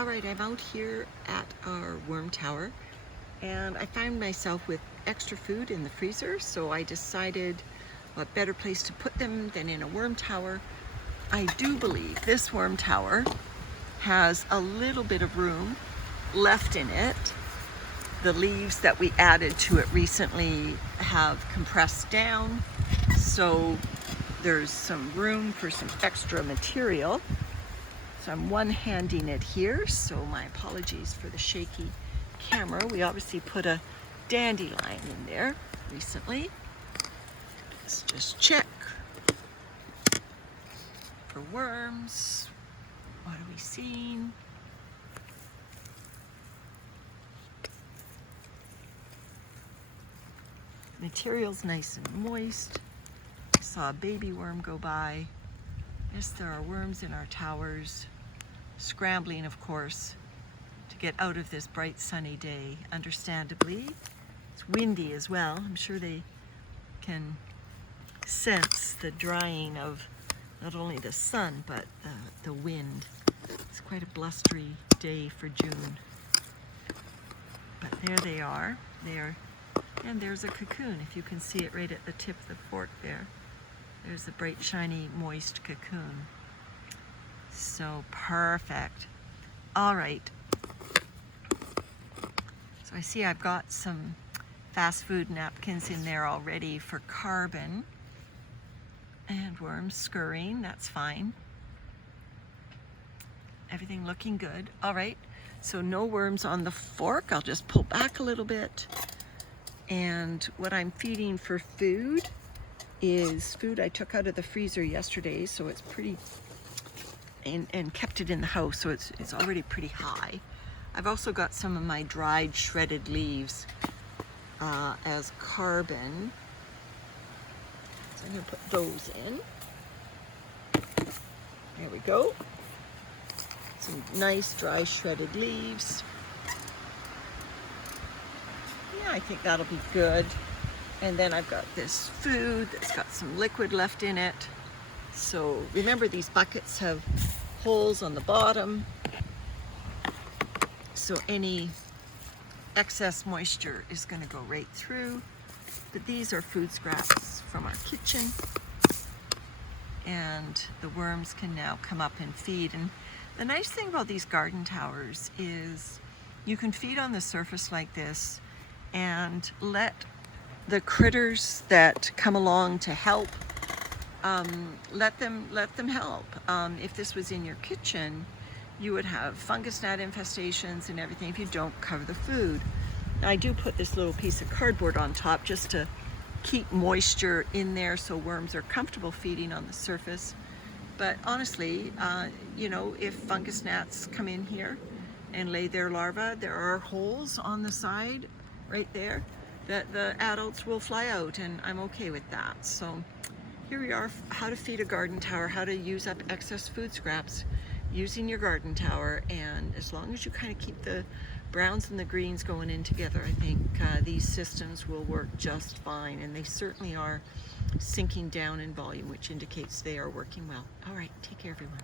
All right, I'm out here at our worm tower and I found myself with extra food in the freezer, so I decided what better place to put them than in a worm tower. I do believe this worm tower has a little bit of room left in it. The leaves that we added to it recently have compressed down, so there's some room for some extra material. So I'm one-handing it here, so my apologies for the shaky camera. We obviously put a dandelion in there recently. Let's just check for worms. What are we seeing? Material's nice and moist. I saw a baby worm go by. Yes, there are worms in our towers, scrambling, of course, to get out of this bright sunny day, understandably. It's windy as well. I'm sure they can sense the drying of not only the sun, but the wind. It's quite a blustery day for June. But there they are. And there's a cocoon, if you can see it right at the tip of the fork there. There's a bright, shiny, moist cocoon. So perfect. All right. So I see I've got some fast food napkins in there already for carbon. And worms scurrying, that's fine. Everything looking good. All right, so no worms on the fork. I'll just pull back a little bit. And what I'm feeding for food is food I took out of the freezer yesterday, so it's pretty, and kept it in the house, so it's already pretty high. I've also got some of my dried shredded leaves as carbon, so I'm going to put those in. There we go. Some nice dry shredded leaves. Yeah, I think that'll be good. And then I've got this food that's got some liquid left in it. So remember, these buckets have holes on the bottom, so any excess moisture is going to go right through. But these are food scraps from our kitchen, and the worms can now come up and feed. And the nice thing about these garden towers is you can feed on the surface like this and let the critters that come along to help, let them help. If this was in your kitchen, you would have fungus gnat infestations and everything if you don't cover the food. Now, I do put this little piece of cardboard on top just to keep moisture in there so worms are comfortable feeding on the surface. But honestly, you know, if fungus gnats come in here and lay their larvae, there are holes on the side right there that the adults will fly out, and I'm okay with that. So here we are, how to feed a garden tower, how to use up excess food scraps using your garden tower. And as long as you kind of keep the browns and the greens going in together, I think these systems will work just fine, and they certainly are sinking down in volume, which indicates they are working well. All right, take care, everyone.